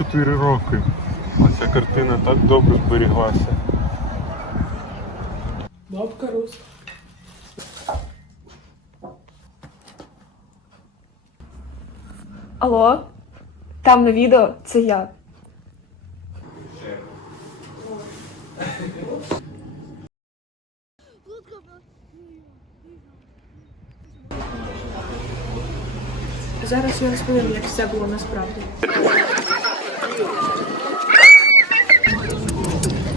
4 роки. А ця картина так добре зберіглася. Бабка Русь. Алло? Там на відео це я. Зараз я розповім, як все було насправді.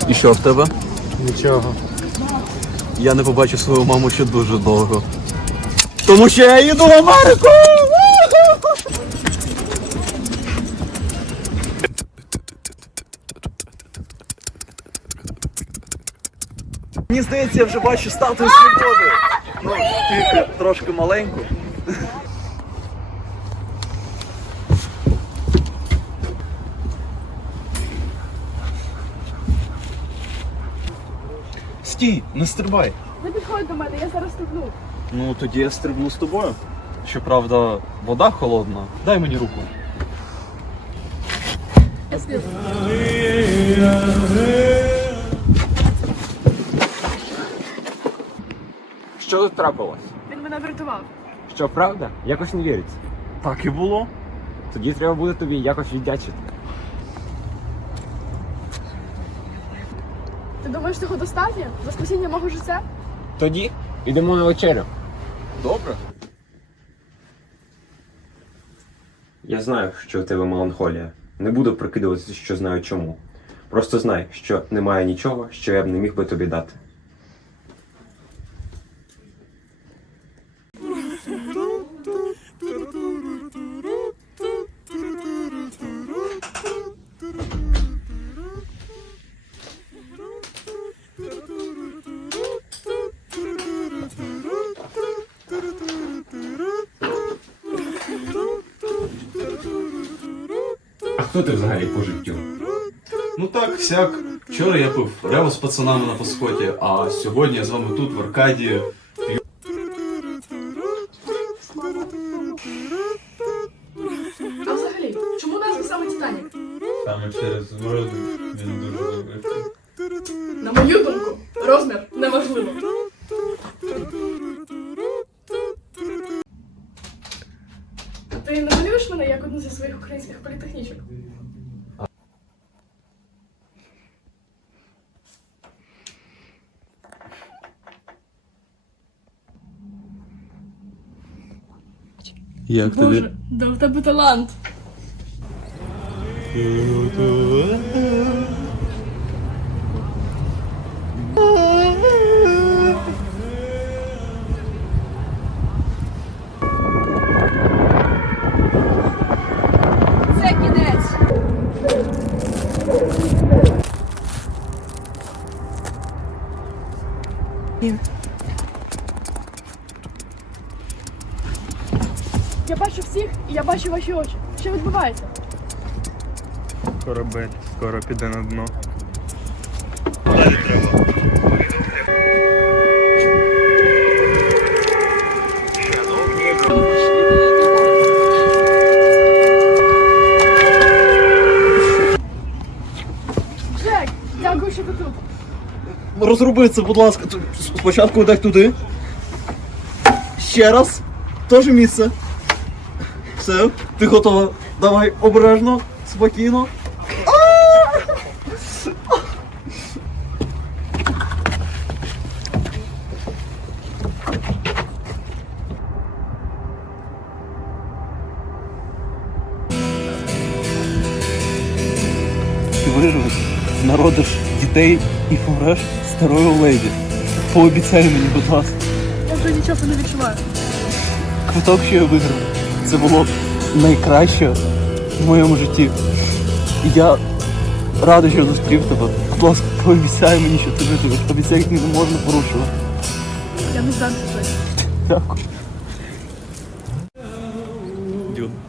І що в тебе? Нічого. Я не побачив свою маму ще дуже довго. Тому що я їду в Америку! Мені здається, я вже бачу статую свободи. Ну, тільки трошки маленьку. Стій, не стрибай. Не підходь до мене, я зараз стукну. Ну тоді я стрибну з тобою. Щоправда, вода холодна. Дай мені руку. Що тут трапилось? Він мене врятував. Що правда? Якось не віриться. Так і було. Тоді треба буде тобі якось віддячити. Думаєш, цього достатньо? За спасіння мого життя? Тоді йдемо на вечерю. Добре. Я знаю, що у тебе меланхолія. Не буду прикидуватися, що знаю чому. Просто знай, що немає нічого, що я б не міг би тобі дати. Хто ти взагалі по життю? Ну так, всяк. Вчора я пив рево з пацанами на паскоті, а сьогодні я з вами тут, в Аркадії. А взагалі, чому назва саме Титанік? Саме через змороду він дуже великий. На мою думку, розмір неважливо. Ти не малюєш мене як одну зі своїх українських політехнічок? Як Боже, да в тебе талант. Це кінець. Я бачу всіх і я бачу ваші очі. Що відбувається? Корабель скоро піде на дно. Джек, дякую, що ти тут. Розроби це, будь ласка. Спочатку дай туди. Ще раз. Теж місце. Все, ти готова. Давай обережно, спокійно. Народиш дітей і помреш старою леді. Пообіцяй мені, будь ласка. Я вже нічого не відчуваю. Квиток, що я виграв, це було найкраще в моєму житті. І я радий, що зустрів тебе. Будь ласка, пообіцяй мені, що ти виживеш. Обіцяй не можна порушувати. Я не здам що Дякую. Дякую.